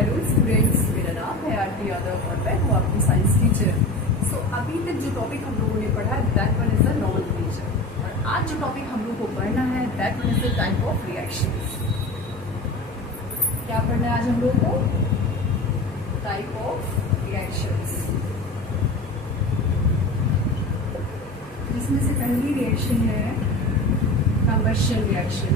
Hello students, मेरा नाम है आरती यादव और मैं हूँ आपकी साइंस टीचर। सो अभी तक जो टॉपिक हम लोगों ने पढ़ा है that one is the nomenclature, और आज जो टॉपिक हम लोग को पढ़ना है that one is the type of reactions. क्या पढ़ना है आज हम लोग को? Type of reactions. इसमें से पहली रिएक्शन है कंबशन रिएक्शन।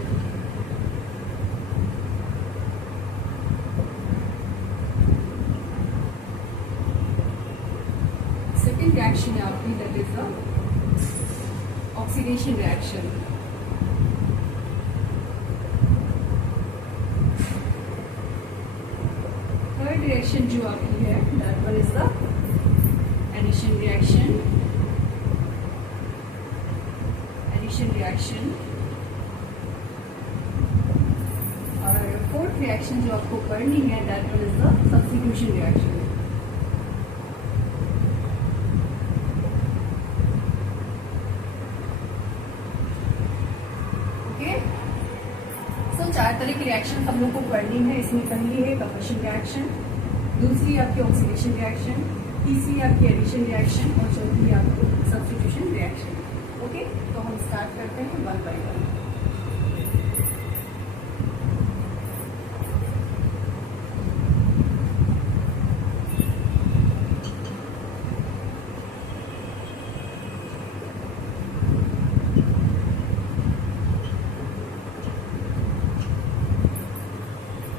सेकेंड रिएक्शन है आपकी that is the oxidation reaction. Third reaction जो आपकी है that one is the addition reaction. Reaction और फोर्थ रिएक्शन जो आपको पढ़नी है that one is the substitution reaction. Okay, so 4 तरह की रिएक्शन हम लोग को पढ़नी है। इसमें पहली है कंबशन रिएक्शन, दूसरी आपकी ऑक्सीडेशन रिएक्शन, तीसरी आपकी एडिशन रिएक्शन और चौथी आपकी सब्स्टिट्यूशन रिएक्शन। ओके, तो हम स्टार्ट करते हैं one by one.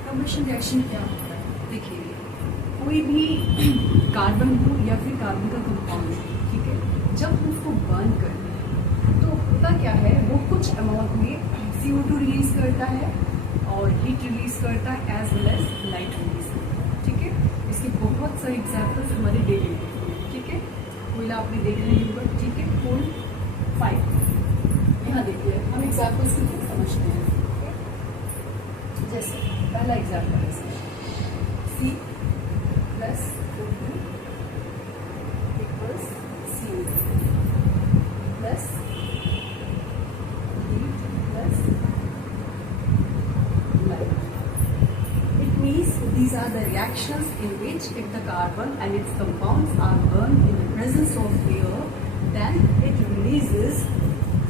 Combustion reaction क्या होता है? देखिए, कोई भी कार्बन हो या फिर कार्बन का कंपाउंड, ठीक है, जब हम उसको बर्न करते हैं तो होता क्या है, वो कुछ अमाउंट में CO2 रिलीज करता है और हीट रिलीज करता है as well as light release करता है। ठीक है, इसके बहुत सारे एग्जाम्पल्स हमारे डेली लाइफ में। ठीक है, कोयला आपने देखा ही होगा। ठीक है, कोल 5 यहाँ देखिए, हम एग्जाम्पल्स को समझते हैं। जैसे पहला एग्जाम्पल है C plus O2 equals CO2 plus heat plus light. It means these are the reactions in which if the carbon and its compounds are burned in the presence of air, then it releases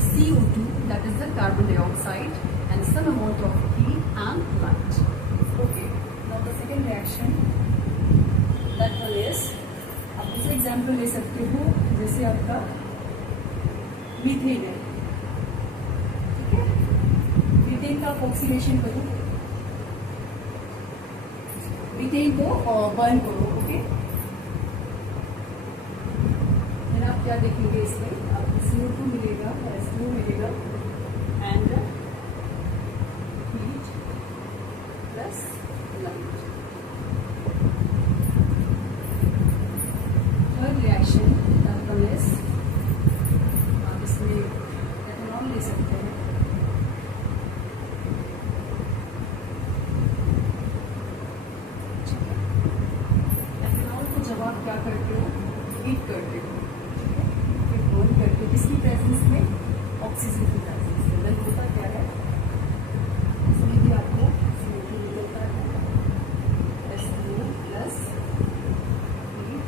CO2, that is the carbon dioxide, and some amount of heat and light. Okay, now the second reaction, that one is, आप दूसरा example ले सकते हो, जैसे आपका methane है। ठीक है, मीथेन का ऑक्सीडेशन करो, मीथेन को बर्न करो। ओके, फिर आप क्या देखेंगे, इसमें आपको CO2 मिलेगा, H2 मिलेगा and heat plus light. Third reaction that one is, आप इसमें एथेनॉल ले सकते हैं। एथेनॉल को जब आप क्या करते हो, हीट करते हो, फिर बर्न करते हो, किसकी प्रेजेंस में? ऑक्सीजन की प्रेजेंस में। देन होता क्या है, इसमें भी आपको CO2 मिलता है, H2 plus heat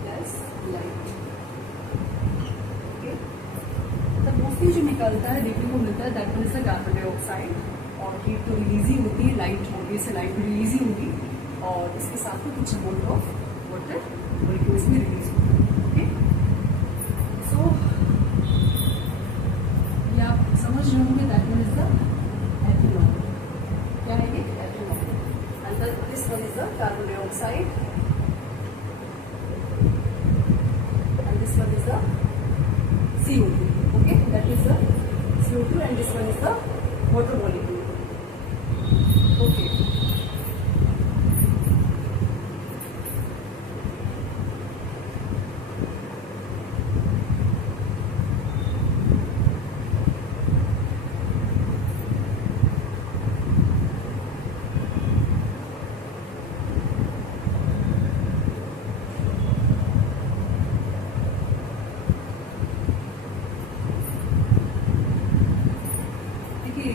plus light. Okay, तब मोस्टली जो निकलता है देखने को मिलता है that one is the carbon dioxide, और हीट तो रिलीज ही होती है, लाइट होगी से लाइट भी रिलीज ही होगी, और इसके साथ में कुछ अमाउंट ऑफ वाटर मॉलिक्यूल्स में रिलीज होता है। ओके, सो ये आप समझ रहे होंगे that one is the ethanol. क्या है ये? Ethanol. And this one is the carbon dioxide and this one is the CO2. Okay, that is the CO2 and this one is the water molecule. Okay.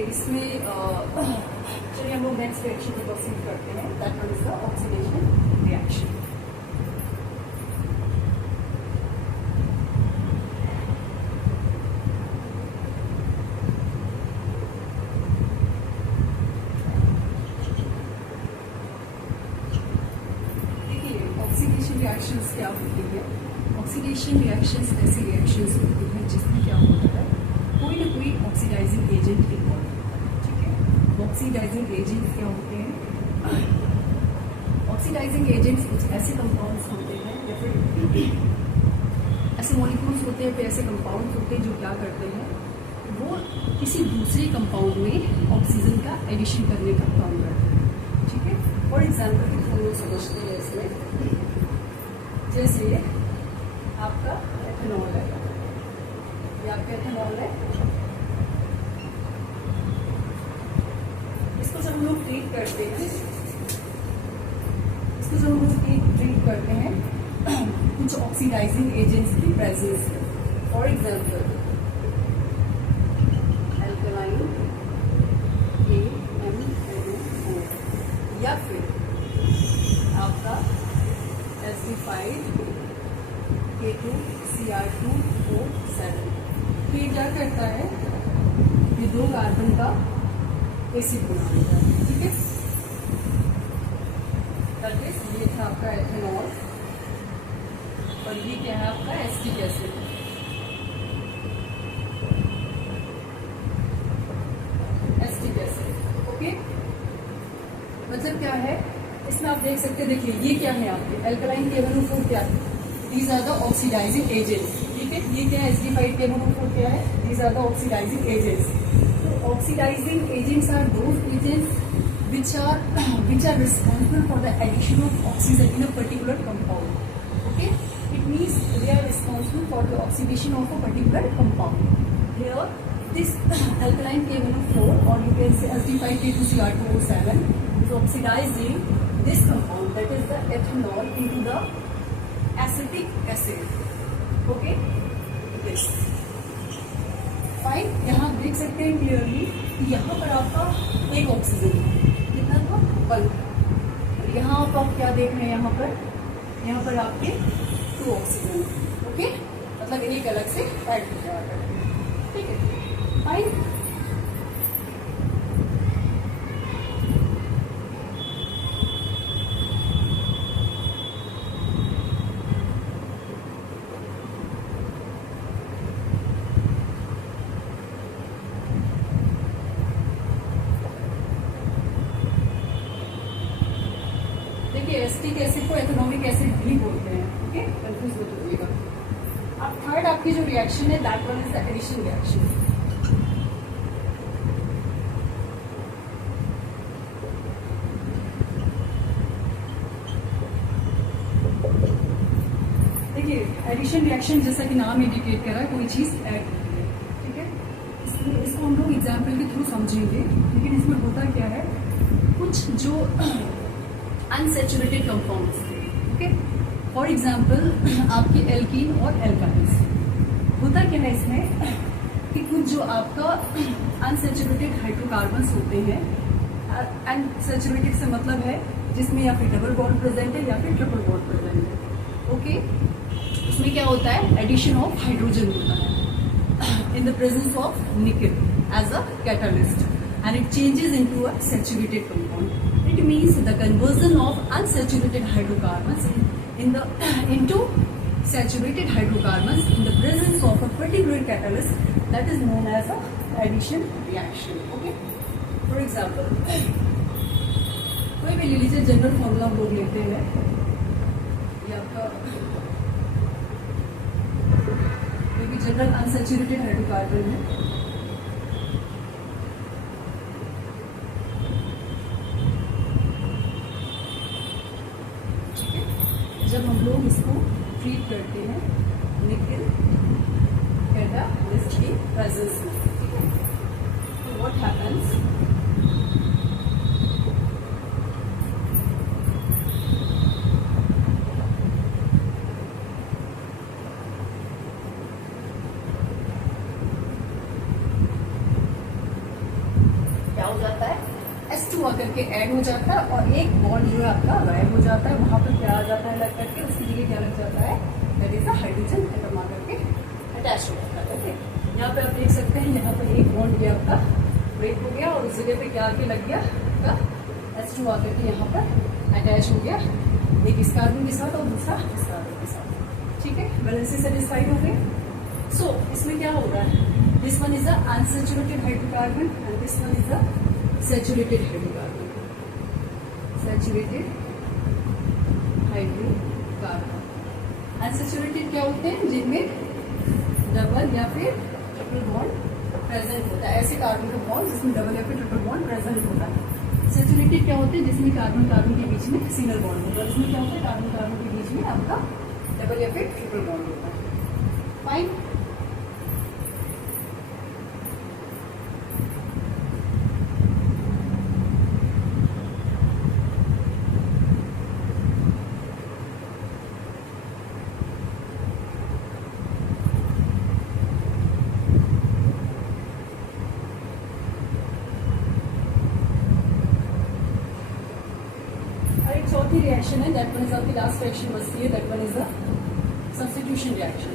इसमें next reaction को proceed करते हैं, that one is the oxidation reaction. Oxidation reactions क्या होती है? Oxidation reactions ऐसी reactions होती हैं जिसमें क्या होता है, कोई ना कोई ऑक्सीडाइजिंग एजेंट इन्वॉल्व होता है। ठीक है, ऑक्सीडाइजिंग एजेंट क्या होते हैं? ऑक्सीडाइजिंग एजेंट्स कुछ ऐसे कंपाउंड्स होते हैं या फिर ऐसे मॉलिक्यूल्स होते हैं, फिर ऐसे कंपाउंड्स होते हैं जो क्या करते हैं, वो किसी दूसरे कंपाउंड में ऑक्सीजन का एडिशन करने का काम करते हैं। ठीक है, फॉर एग्जाम्पल हम लोग समझते हैं इसमें, जैसे आपका एथेनॉल है, ये आपका एथेनॉल है, इसको जब हम लोग ट्रीट करते हैं, इसको जब हम लोग ट्रीट करते हैं कुछ ऑक्सीडाइजिंग एजेंट्स की प्रेजेंस में, फॉर एग्जाम्पल एल्कलाइन KMNO, या फिर आपका एसिडिफाइड K2Cr2O7, ये क्या करता है, ये 2 कार्बन का एसिड बना देता है। ठीक है, ये था आपका एथेनॉल और ये क्या है आपका acetic acid. Acetic acid, okay, मतलब क्या है इसमें आप देख सकते हैं, देखिए ये क्या है आपके एल्कलाइन KMNO4 क्या है, these are the oxidising agents. ठीक है, ये क्या है एसिडिफाइड KMNO4 क्या है, these are the oxidising agents. तो oxidising agents are those agents which are responsible for the addition of oxygen in a particular compound. Okay, it means they are responsible for the oxidation of a particular compound. Here this alkaline KMNO4, or you can say acidified K2Cr2O7, is oxidizing this compound, that is the ethanol, into the acetic acid. Okay, this fine. यहाँ आप देख सकते हैं clearly, यहाँ पर आपका एक oxygen है, कितना था 1, और यहाँ आप क्या देख रहे हैं, यहाँ पर आपके 2 ऑक्सीजन। ओके, मतलब एक अलग से ऐड हो जाएगा। ठीक है, फाइन। एसिटिक एसिड को एथेनॉमिक एसिड भी बोलते हैं। ओके, कंफ्यूज मत होइएगा। अब थर्ड आपकी जो रिएक्शन है, that one is the addition reaction. देखिए एडिशन रिएक्शन जैसा कि नाम इंडिकेट कर रहा है, कोई चीज ऐड होती है। ठीक है, इसको हम लोग एग्जाम्पल के थ्रू समझेंगे, लेकिन इसमें होता क्या है, कुछ जो अनसेचुरेटेड कंपाउंड्स थे। ओके, फॉर एग्जाम्पल आपके एल्कीन और एल्काइन्स, होता क्या है इसमें कि कुछ जो आपका अनसेचुरेटेड हाइड्रोकार्बन्स होते हैं, अनसेचुरेटेड से मतलब है जिसमें या फिर डबल बॉन्ड प्रेजेंट है या फिर ट्रिपल बॉन्ड प्रेजेंट है। ओके, उसमें क्या होता है, एडिशन ऑफ हाइड्रोजन होता है in the presence of nickel as a catalyst, and it changes into a saturated compound. It means the conversion of unsaturated hydrocarbons into saturated hydrocarbons in the presence of a particular catalyst, that is known as a addition reaction. Okay, for example, कोई भी ले लीजिए, general formula हम लोग लेते हैं, ये आपका कोई भी जनरल अनसैचुरेटेड हाइड्रोकार्बन है, जब हम लोग इसको ट्रीट करते हैं निकल कैटालिस्ट की प्रेजेंस में। ठीक है, तो व्हाट हैपेंस, क्या हो जाता है, H2 आकर करके ऐड हो जाता है और एक बॉन्ड जो है आपका गायब हो जाता है, वहां पर क्या आ जाता है लग करके, उसकी जगह क्या लग जाता है, that is a hydrogen atom आ करके अटैच हो जाता है। ओके, यहाँ पे आप देख सकते हैं, यहाँ पर एक बॉन्ड भी आपका ब्रेक हो गया और उस जगह पे क्या आके लग गया आपका H2 आकर के यहाँ पर अटैच हो गया, एक इस कार्बन के साथ और दूसरा इस कार्बन के साथ। ठीक है, वैलेंसी सेटिस्फाइड हो गए। सो इसमें क्या हो रहा है, this one is the unsaturated hydrocarbon and this one is the saturated hydrocarbon, saturated hydrocarbon. Unsaturated क्या होते हैं, जिनमें डबल या फिर ट्रिपल बॉन्ड प्रेजेंट होता है, ऐसे कार्बन का बॉन्ड जिसमें डबल या फिर ट्रिपल बॉन्ड प्रेजेंट होता है। सैचुरेटेड क्या होते हैं, जिसमें कार्बन कार्बन के बीच में सिंगल बॉन्ड होता है, इसमें क्या होता है, कार्बन कार्बन के बीच में आपका डबल या फिर ट्रिपल बॉन्ड होता है। फाइन, चौथी रिएक्शन है, दैट वन इज आपकी लास्ट रिएक्शन बचती है, that one is the substitution reaction.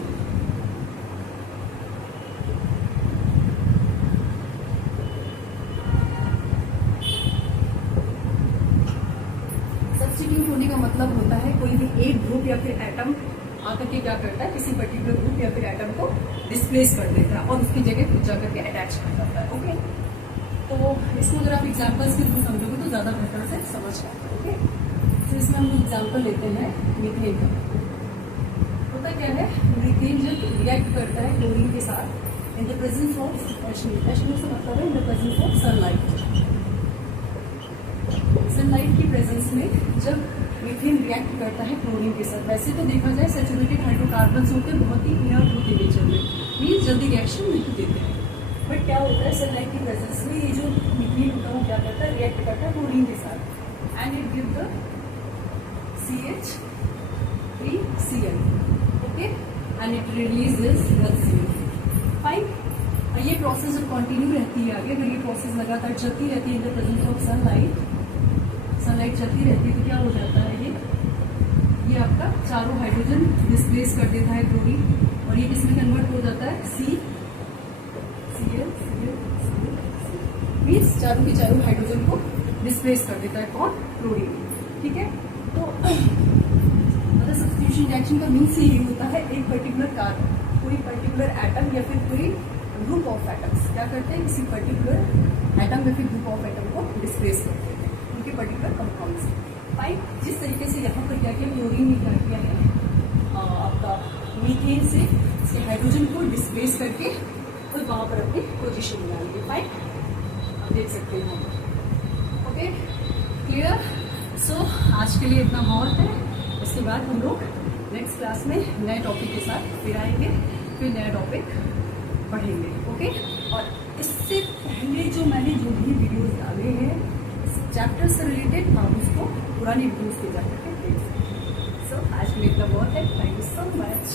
Substitute होने का मतलब होता है कोई भी एक ग्रुप या फिर एटम आकर के क्या करता है, किसी पर्टिकुलर ग्रुप या फिर एटम को डिस्प्लेस कर देता है और उसकी जगह कुछ जाकर के अटैच कर जाता है। ओके, तो इसको अगर आप एग्जाम्पल्स के थ्रू समझोगे तो ज्यादा बेहतर से समझ पाओगे। ओके, तो इसमें हम एग्जाम्पल लेते हैं मीथेन का। होता क्या है, मीथेन जब रिएक्ट करता है क्लोरीन के साथ इन द प्रेजेंस ऑफ H2 से मतलब है in the presence of sunlight. Sunlight की प्रेजेंस में जब मीथेन रिएक्ट करता है क्लोरीन के साथ, वैसे तो देखा जाए सैचुरेटेड हाइड्रोकार्बन्स होते हैं बहुत ही इनर्ट होते हैं नेचर में, मीन्स जल्दी रिएक्शन नहीं देते हैं। बट क्या होता है, सनलाइट की प्रेजेंस में ये जो मीथेन होता है वो क्या करता है, रिएक्ट करता है क्लोरीन के साथ and it give the CH3Cl, okay, and it releases HCl। Fine, और ये प्रोसेस जब कंटिन्यू रहती है आगे, अगर ये प्रोसेस लगातार चलती रहती है in the presence of sunlight, sunlight चलती रहती है तो क्या हो जाता है, ये आपका चारों हाइड्रोजन डिस्प्लेस कर देता है क्लोरीन और ये किसमें कन्वर्ट हो जाता है, CCl, मीन्स चारों के चारों हाइड्रोजन को डिस्प्लेस कर देता है कौन, क्लोरीन। ठीक है, तो मतलब सब्स्टिट्यूशन रिएक्शन का मीन्स यही होता है, एक पर्टिकुलर कार्बन, कोई पर्टिकुलर एटम या फिर कोई ग्रुप ऑफ एटम्स क्या करते हैं, किसी पर्टिकुलर एटम या फिर ग्रुप ऑफ एटम को डिस्प्लेस कर देते हैं उनके पर्टिकुलर कंपाउंड से। फाइन, जिस तरीके से यहाँ पर क्या किया, क्लोरीन ने क्या किया है, आपका मीथेन से इसके हाइड्रोजन को डिस्प्लेस करके और वहां पर अपनी पोजीशन बना ली। फाइन, आप देख सकते हैं। Okay, clear. सो आज के लिए इतना बहुत है, उसके बाद हम लोग नेक्स्ट क्लास में नए टॉपिक के साथ फिर आएंगे, फिर नया टॉपिक पढ़ेंगे। ओके, और इससे पहले जो मैंने जो भी वीडियोस डाले हैं इस चैप्टर से रिलेटेड, आप उसको पुरानी वीडियोस पे जाकर के देख सकते हैं। सो आज के लिए इतना बहुत है, थैंक यू सो मच।